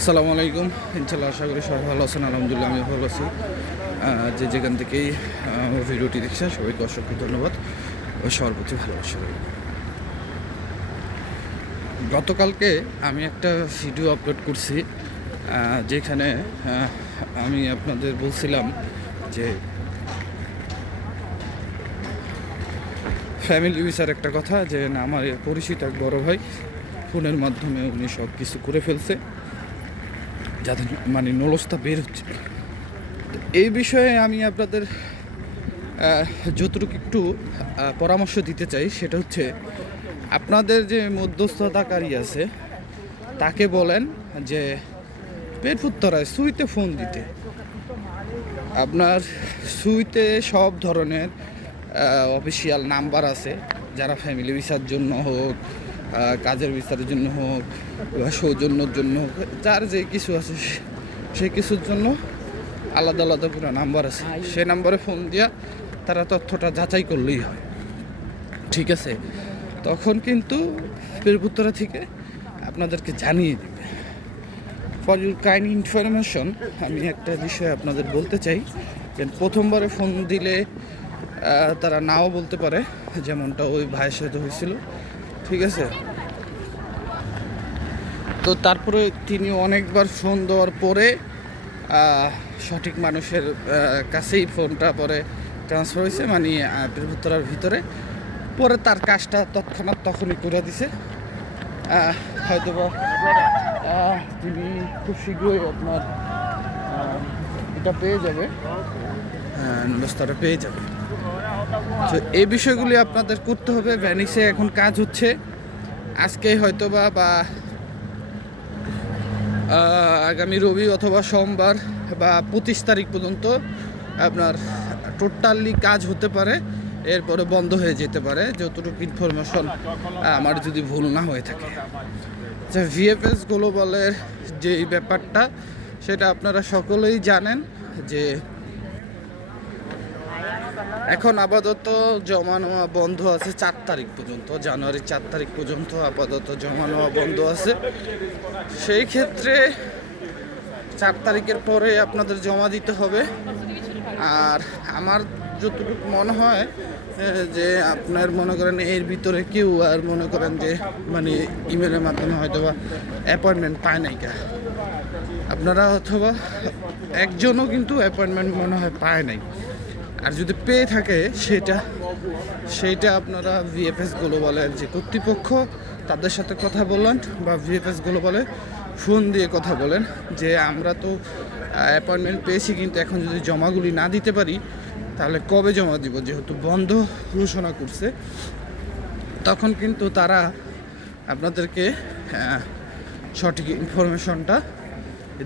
আসসালামু আলাইকুম। ইনশাল্লাহ আশা করি সবাই ভালো আছেন, আলহামদুলিল্লাহ আমি ভালো আছি। যে যেখান থেকেই ভিডিওটি দেখছেন, সবাইকে অসংখ্য ধন্যবাদ ও সবার প্রতি ভালোবাসা। রইল। গতকালকে আমি একটা ভিডিও আপলোড করছি যেখানে আমি আপনাদের বলছিলাম যে ফ্যামিলি ভিসার একটা কথা, যে আমার পরিচিত এক বড় ভাই, ফোনের মাধ্যমে উনি সব কিছু করে ফেলছে। যাদের মানে নলস্তা বের হচ্ছে। এই বিষয়ে আমি আপনাদের যতটুকু একটু পরামর্শ দিতে চাই, সেটা হচ্ছে আপনাদের যে মধ্যস্থতাকারী আছে, তাকে বলেন যে পেট ফুত্তরায় সুইতে ফোন দিতে। আপনার সুইতে সব ধরনের অফিসিয়াল নাম্বার আছে, যারা ফ্যামিলি ভিসার জন্য হোক কাজের বিস্তারের জন্য হোক বা সৌজন্যর জন্য হোক যার যে কিছু আছে সে- সেই কিছুর জন্য আলাদা আলাদা করে নাম্বার আছে। সে নাম্বারে ফোন দিয়া তারা তথ্যটা যাচাই করলেই হয়। ঠিক আছে? তখন কিন্তু পেরপুত্তরা থেকে আপনাদেরকে জানিয়ে দেবে। ফর ইউর কাইন্ড ইনফরমেশন আমি একটা বিষয় আপনাদের বলতে চাই। যে প্রথমবারে ফোন দিলে তারা নাও বলতে পারে যেমনটা ওই ভাইয়ের সাথে হয়েছিল। ঠিক আছে? তো তারপরে তিনি অনেকবার ফোন দেওয়ার পরে সঠিক মানুষের কাছেই ফোনটা পরে ট্রান্সফার হয়েছে মানে বৃহত্তরার ভিতরে। পরে তার কাজটা তৎক্ষণাৎ তখনই করে দিছে। আহ, হয়তোবা তিনি খুব শীঘ্রই আপনার এটা পেয়ে যাবে। ব্যবস্থাটা পেয়ে যাবে। তো এই বিষয়গুলি আপনাদের করতে হবে। ভ্যানিসে এখন কাজ হচ্ছে। আজকে হয়তোবা বা আগামী রবি অথবা সোমবার বা পঁচিশ তারিখ পর্যন্ত আপনার টোটালি কাজ হতে পারে। এরপরে বন্ধ হয়ে যেতে পারে। যতটুকু ইনফরমেশন আমার যদি ভুল না হয়ে থাকে। আচ্ছা ভিএফএস গ্লোবালের যে ব্যাপারটা, সেটা আপনারা সকলেই জানেন যে এখন আপাতত জমা নেওয়া বন্ধ আছে চার তারিখ পর্যন্ত জানুয়ারি চার তারিখ পর্যন্ত আপাতত জমা নেওয়া বন্ধ আছে। সেই ক্ষেত্রে চার তারিখের পরে আপনাদের জমা দিতে হবে। আর আমার যতটুকু মনে হয় যে আপনার মনে করেন এর ভিতরে কেউ আর মনে করেন যে মানে ইমেলের মাধ্যমে হয়তো বা অ্যাপয়েন্টমেন্ট পায় নাই কা। আপনারা অথবা একজনও কিন্তু অ্যাপয়েন্টমেন্ট মনে হয় পায় নাই। আর যদি পেয়ে থাকে সেটা সেইটা আপনারা ভিএফএস গ্লোবালের যে কর্তৃপক্ষ, তাদের সাথে কথা বলেন বা ভিএফএস গ্লোবালে ফোন দিয়ে কথা বলেন যে আমরা তো অ্যাপয়েন্টমেন্ট পেয়েছি কিন্তু এখন যদি জমাগুলি না দিতে পারি, তাহলে কবে জমা দিব? যেহেতু বন্ধ ঘোষণা করছে, তখন কিন্তু তারা আপনাদেরকে সঠিক ইনফরমেশনটা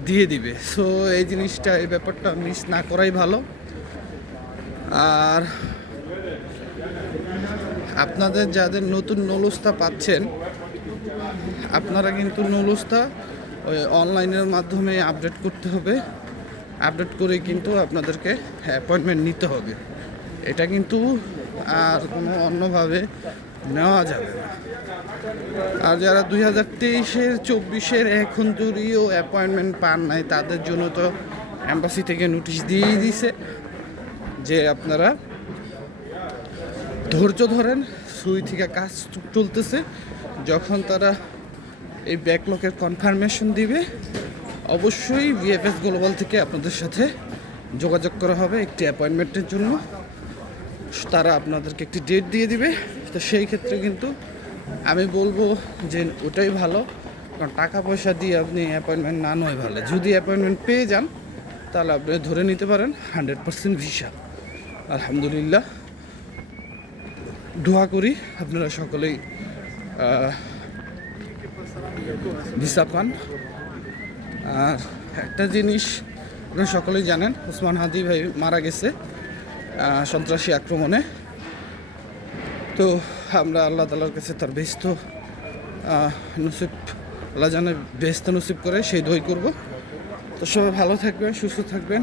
দিয়ে দিবে। সো এই জিনিসটা, এই ব্যাপারটা মিস না করাই ভালো। আর আপনাদের যাদের নতুন নলস্তা পাচ্ছেন, আপনারা কিন্তু নলস্তা ওই অনলাইনের মাধ্যমে আপডেট করতে হবে। আপডেট করে কিন্তু আপনাদেরকে অ্যাপয়েন্টমেন্ট নিতে হবে। এটা কিন্তু আর কোনো অন্যভাবে নেওয়া যাবে না। আর যারা দুই হাজার তেইশের, চব্বিশের এখন যদিও অ্যাপয়েন্টমেন্ট পান নাই, তাদের জন্য তো অ্যাম্বাসি থেকে নোটিশ দিয়েই দিছে। যে আপনারা ধৈর্য ধরেন, সুই থেকে কাজ চলতেছে। যখন তারা এই ব্যাকলকের কনফার্মেশন দিবে, অবশ্যই ভিএফএস গ্লোবাল থেকে আপনাদের সাথে যোগাযোগ করা হবে একটি অ্যাপয়েন্টমেন্টের জন্য। তারা আপনাদেরকে একটি ডেট দিয়ে দিবে। তো সেই ক্ষেত্রে কিন্তু আমি বলব যে ওটাই ভালো। কারণ টাকা পয়সা দিয়ে আপনি অ্যাপয়েন্টমেন্ট না নয় ভালো। যদি অ্যাপয়েন্টমেন্ট পেয়ে যান, তাহলে আপনি ধরে নিতে পারেন হান্ড্রেড পার্সেন্ট ভিসা আলহামদুলিল্লাহ। দোয়া করি আপনারা সকলেই ভিসা পান আর একটা জিনিস আপনারা সকলেই জানেন, ওসমান হাদি ভাই মারা গেছে সন্ত্রাসী আক্রমণে। তো আমরা আল্লাহ তালার কাছে তার ব্যস্ত নসিব, আল্লাহ জানে ব্যস্ত নসিব করে সেই দই করব। তো সবাই ভালো থাকবেন, সুস্থ থাকবেন।